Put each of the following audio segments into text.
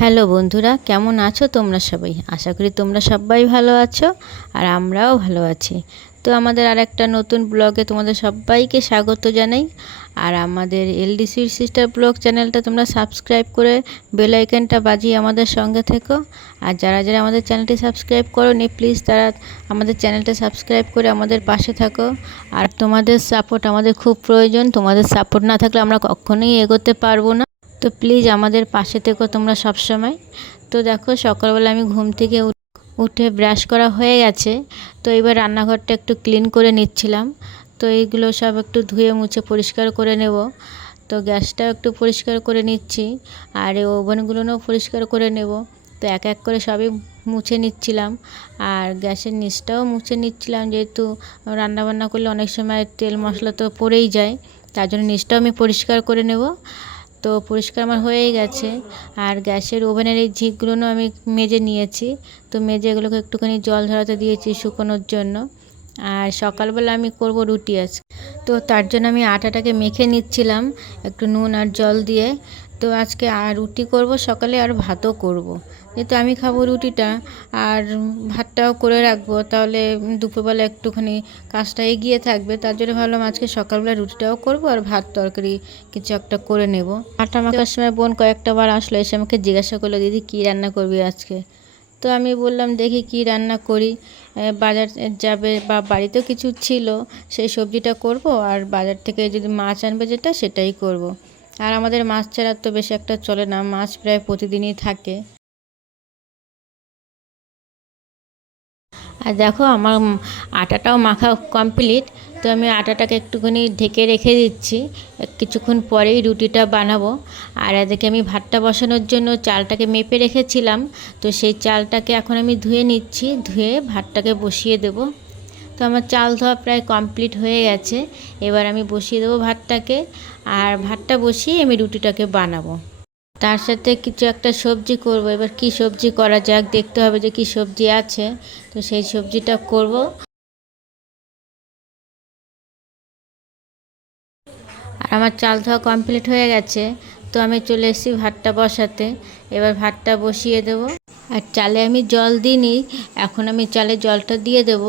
Hello বন্ধুরা, কেমন আছো তোমরা সবাই? আশা করি তোমরা সবাই ভালো আছো আর আমরাও ভালো আছি। তো আমাদের আর একটা নতুন ব্লগে তোমাদের সবাইকে স্বাগত জানাই। আর আমাদের এলডি সুইট সিস্টার ব্লগ চ্যানেলটা তোমরা সাবস্ক্রাইব করে বেল আইকনটা বাজিয়ে আমাদের সঙ্গে থেকো। আর যারা যারা আমাদের চ্যানেলটি সাবস্ক্রাইব করোনি, প্লিজ তারা আমাদের চ্যানেলটা সাবস্ক্রাইব করে আমাদের পাশে থাকো। আর তোমাদের সাপোর্ট আমাদের খুব প্রয়োজন। তোমাদের সাপোর্ট না থাকলে আমরা কখনোই এগোতে পারবো না। তো প্লিজ আমাদের পাশে থেকো তোমরা সব সময়। তো দেখো, সকালবেলা আমি ঘুম থেকে উঠে ব্রাশ করা হয়ে গেছে। তো এবার রান্নাঘরটা একটু ক্লিন করে নিচ্ছিলাম। তো এইগুলো সব একটু ধুয়ে মুছে পরিষ্কার করে নেব। তো গ্যাসটাও একটু পরিষ্কার করে নিচ্ছি, আর এই ওভেনগুলোও পরিষ্কার করে নেব। তো এক এক করে সবই মুছে নিচ্ছিলাম, আর গ্যাসের নিচটাও মুছে নিচ্ছিলাম, যেহেতু রান্নাবান্না করলে অনেক সময় তেল মশলা তো পড়েই যায়, তার জন্য নিচটাও আমি পরিষ্কার করে নেব। তো পরিষ্কার আমার হয়েই গেছে। আর গ্যাসের ওভেনের এই ঝিকগুলো আমি মেজে নিয়েছি। তো মেজে এগুলোকে একটুখানি জল ঝরাতে দিয়েছি শুকোনোর জন্য। আর সকালবেলা আমি করব রুটি আজকে। তো তার জন্য আমি আটাটাকে মেখে নিচ্ছিলাম একটু নুন আর জল দিয়ে। তো আজকে আর রুটি করব সকালে, আর ভাতও করব। যেহেতু আমি খাবো রুটিটা, আর ভাতটাও করে রাখবো, তাহলে দুপুরবেলা একটুখানি কাজটা এগিয়ে থাকবে। তার জন্য ভাবলাম আজকে সকালবেলা রুটিটাও করব আর ভাত তরকারি কিছু একটা করে নেব। আটা মাখার সময় বোন কয়েকটা বার আসলো, এসে আমাকে জিজ্ঞাসা করলো, দিদি কী রান্না করবি আজকে? তো আমি বললাম দেখি কি রান্না করি। বাজার যাবে বা বাড়িতেও কিছু ছিল, সেই সবজিটা করব, আর বাজার থেকে যদি মাছ আনবে যেটা সেটাই করব। আর আমাদের মাছ ছাড়া তো বেশি একটা চলে না, মাছ প্রায় প্রতিদিনই থাকে। আর দেখো, আমার আটাটাও মাখা কমপ্লিট। তো আমি আটাটাকে একটুখানি ঢেকে রেখে দিচ্ছি, কিছুক্ষণ পরেই রুটিটা বানাবো। আর এদিকে আমি ভাতটা বসানোর জন্য চালটাকে মেপে রেখেছিলাম। তো সেই চালটাকে এখন আমি ধুয়ে নিচ্ছি, ধুয়ে ভাতটাকে বসিয়ে দেব। তো আমার চাল ধোয়া প্রায় কমপ্লিট হয়ে গেছে। এবার আমি বসিয়ে দেবো ভাতটাকে, আর ভাতটা বসিয়ে আমি রুটিটাকে বানাবো। তার সাথে কিছু একটা সবজি করব। এবার কি সবজি করা যাক, দেখতে হবে যে কি সবজি আছে। তো সেই সবজিটা করব। আর আমার চাল ধোয়া কমপ্লিট হয়ে গেছে। তো আমি চলে এসেছি ভাতটা বসাতে। এবার ভাতটা বসিয়ে দেব। আর চালে আমি জল দিইনি, এখন আমি চালে জলটা দিয়ে দেব।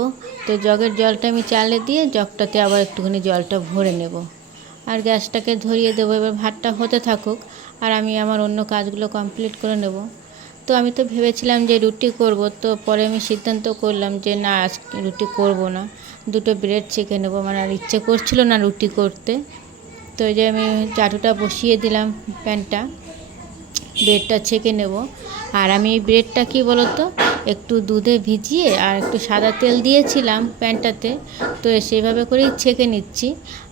তো জগের জলটা আমি চালে দিয়ে জগটাতে আবার একটুখানি জলটা ভরে নেব, আর গ্যাসটাকে ধরিয়ে দেবো। এবার ভাতটা হতে থাকুক, আর আমি আমার অন্য কাজগুলো কমপ্লিট করে নেব। তো আমি তো ভেবেছিলাম যে রুটি করব, তো পরে আমি সিদ্ধান্ত করলাম যে না, আজকে রুটি করব না, দুটো ব্রেড চেখে নেবো। মানে আর ইচ্ছে করছিল না রুটি করতে। তো এই যে আমি চাটুটা বসিয়ে দিলাম, প্যানটা, ব্রেডটা ছেঁকে নেব। আর আমি এই ব্রেডটা কী বলো তো, একটু দুধে ভিজিয়ে আর একটু সাদা তেল দিয়েছিলাম প্যানটাতে। তো সেইভাবে করেই ছেঁকে নিচ্ছি।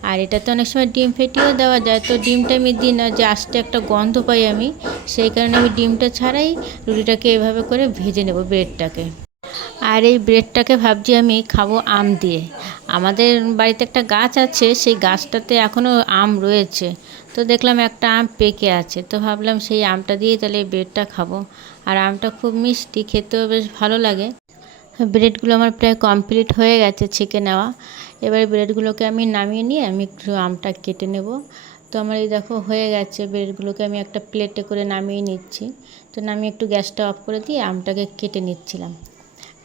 আর এটাতে অনেক সময় ডিম ফেটিয়েও দেওয়া যায়, তো ডিমটা আমি দিই না, যে আস্তে একটা গন্ধ পাই আমি, সেই কারণে আমি ডিমটা ছাড়াই রুটিটাকে এভাবে করে ভেজে নেব ব্রেডটাকে। আর এই ব্রেডটাকে ভাবছি আমি খাবো আম দিয়ে। আমাদের বাড়িতে একটা গাছ আছে, সেই গাছটাতে এখনও আম রয়েছে। তো দেখলাম একটা আম পেকে আছে, তো ভাবলাম সেই আমটা দিয়েই তাহলে এই ব্রেডটা খাবো। আর আমটা খুব মিষ্টি, খেতেও বেশ ভালো লাগে। ব্রেডগুলো আমার প্রায় কমপ্লিট হয়ে গেছে ছেঁকে নেওয়া। এবার ব্রেডগুলোকে আমি নামিয়ে নিয়ে আমি একটু আমটা কেটে নেব। তো আমার এই দেখো হয়ে গেছে, ব্রেডগুলোকে আমি একটা প্লেটে করে নামিয়ে নিচ্ছি। তো নামিয়ে একটু গ্যাসটা অফ করে দিয়ে আমটাকে কেটে নিচ্ছিলাম।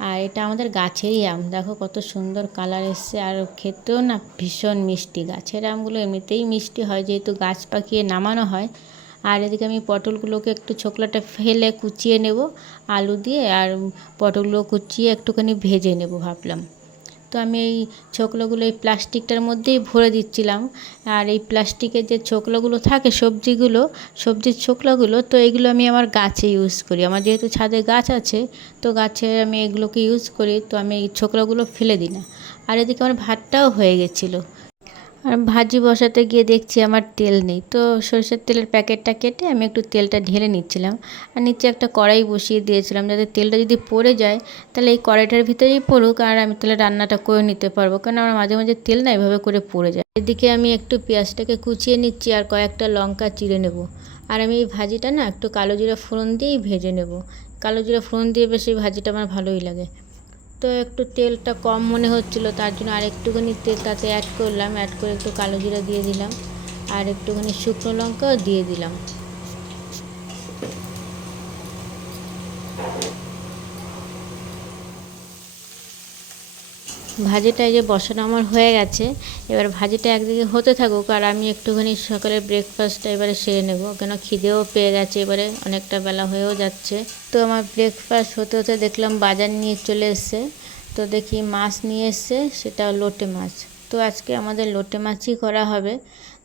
আর এটা আমাদের গাছেরই আম, দেখো কত সুন্দর কালার এসছে, আর খেতেও না ভীষণ মিষ্টি। গাছের আমগুলো এমনিতেই মিষ্টি হয়, যেহেতু গাছ পাকিয়ে নামানো হয়। আর এদিকে আমি পটলগুলোকে একটু ছোকলাটা ফেলে কুচিয়ে নেব আলু দিয়ে, আর পটলগুলো কুচিয়ে একটুখানি ভেজে নেব ভাবলাম। তো আমি এই ছোকলাগুলো এই প্লাস্টিকটার মধ্যেই ভরে দিচ্ছিলাম। আর এই প্লাস্টিকের যে ছোকলাগুলো থাকে সবজির ছোকলাগুলো, তো এগুলো আমি আমার গাছে ইউজ করি। আমার যেহেতু ছাদে গাছ আছে, তো গাছে আমি এগুলোকে ইউজ করি। তো আমি এই ছোকলাগুলো ফেলে দিই না। আর এদিকে আমার ভাতটাও হয়ে গেছিলো। আর ভাজি বসাতে গিয়ে দেখছি আমার তেল নেই। তো সরষের তেলের প্যাকেটটা কেটে আমি একটু তেলটা ঢেলে নিচ্ছিলাম। আর নিচে একটা কড়াই বসিয়ে দিয়েছিলাম, যাতে তেলটা যদি পড়ে যায় তাহলে এই কড়াইটার ভিতরেই পড়ুক, আর আমি তাহলে রান্নাটা করে নিতে পারবো। কারণ আমার মাঝে মাঝে তেল না এভাবে করে পড়ে যায়। এদিকে আমি একটু পেঁয়াজটাকে কুচিয়ে নিচ্ছি, আর কয়েকটা লঙ্কা চিড়ে নেব। আর আমি এই ভাজিটা না একটু কালো জিরা ফোড়ন দিয়েই ভেজে নেব। কালো জিরা ফোড়ন দিয়ে বেশ এই ভাজিটা আমার ভালোই লাগে। তো একটু তেলটা কম মনে হচ্ছিলো, তার জন্য আর একটুখানি তেল তাতে অ্যাড করলাম। অ্যাড করে একটু কালো জিরা দিয়ে দিলাম, আর একটুখানি শুকনো লঙ্কাও দিয়ে দিলাম। ভাজিটা এই যে বসানো আমার হয়ে গেছে। এবার ভাজিটা একদিকে হতে থাকুক আর আমি একটুখানি সকালের ব্রেকফাস্টটা এবারে সেরে নেব, কেন খিদেও পেয়ে গেছে, এবারে অনেকটা বেলা হয়েও যাচ্ছে। তো আমার ব্রেকফাস্ট হতে হতে দেখলাম বাজার নিয়ে চলে এসছে। তো দেখি মাছ নিয়ে এসছে, সেটা লোটে মাছ। তো আজকে আমাদের লোটে মাছই করা হবে।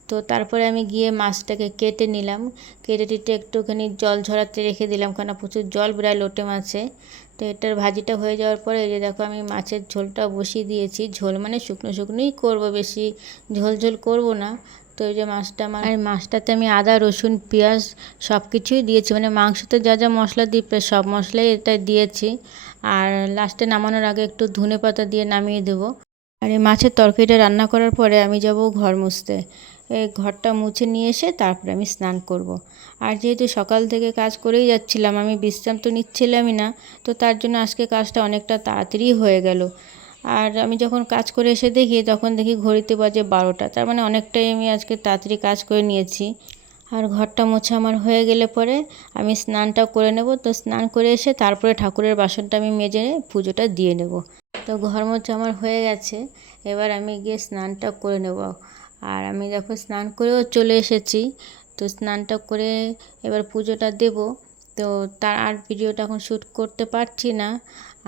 তো তারপরে আমি গিয়ে মাছটাকে কেটে নিলাম, কেটে টেটে একটুখানি জল ঝরাতে রেখে দিলাম, কারণ প্রচুর জল বেরায় লোটে মাছে। তো এটার ভাজিটা হয়ে যাওয়ার পরে এই যে দেখো আমি মাছের ঝোলটা বসিয়ে দিয়েছি। ঝোল মানে শুকনো শুকনোই করবো, বেশি ঝোল ঝোল করবো না। তো এই যে মাছটা আমার, আর মাছটাতে আমি আদা রসুন পেঁয়াজ সব কিছুই দিয়েছি, মানে মাংসতে যা যা মশলা দিই প্রায় সব মশলাই এটা দিয়েছি। আর লাস্টে নামানোর আগে একটু ধনে পাতা দিয়ে নামিয়ে দেবো। আর এই মাছের তরকারিটা রান্না করার পরে আমি যাব ঘর মুছতে। এই ঘরটা মুছে নিয়ে এসে তারপরে আমি স্নান করব। আর যেহেতু সকাল থেকে কাজ করেই যাচ্ছিলাম, আমি বিশ্রাম তো নিচ্ছিলামই না, তো তার জন্য আজকে কাজটা অনেকটা তাড়াতাড়ি হয়ে গেল। আর আমি যখন কাজ করে এসে দেখি, তখন দেখি ঘড়িতে বাজে 12টা, তার মানে অনেকটাই আমি আজকে তাড়াতাড়ি কাজ করে নিয়েছি। আর ঘরটা মোছা আমার হয়ে গেলে পরে আমি স্নানটা করে নেব। তো স্নান করে এসে তারপরে ঠাকুরের বাসনটা আমি মেজে পুজোটা দিয়ে নেব। তো ঘর মোছা আমার হয়ে গেছে, এবার আমি গিয়ে স্নানটা করে নেব। আর আমি দেখো স্নান করেও চলে এসেছি। তো স্নানটা করে এবার পুজোটা দেব। তো তার আর ভিডিওটা এখন শ্যুট করতে পারছি না।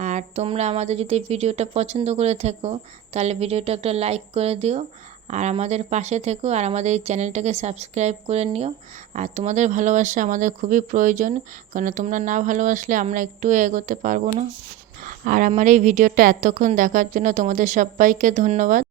আর তোমরা আমাদের যদি ভিডিওটা পছন্দ করে থাকো, তাহলে ভিডিওটা একটা লাইক করে দিও, আর আমাদের পাশে থেকো, আর আমাদের এই চ্যানেলটাকে সাবস্ক্রাইব করে নিও। আর তোমাদের ভালোবাসা আমাদের খুবই প্রয়োজন, কারণ তোমরা না ভালোবাসলে আমরা একটুও এগোতে পারবো না। আর আমার এই ভিডিওটা এতক্ষণ দেখার জন্য তোমাদের সবাইকে ধন্যবাদ।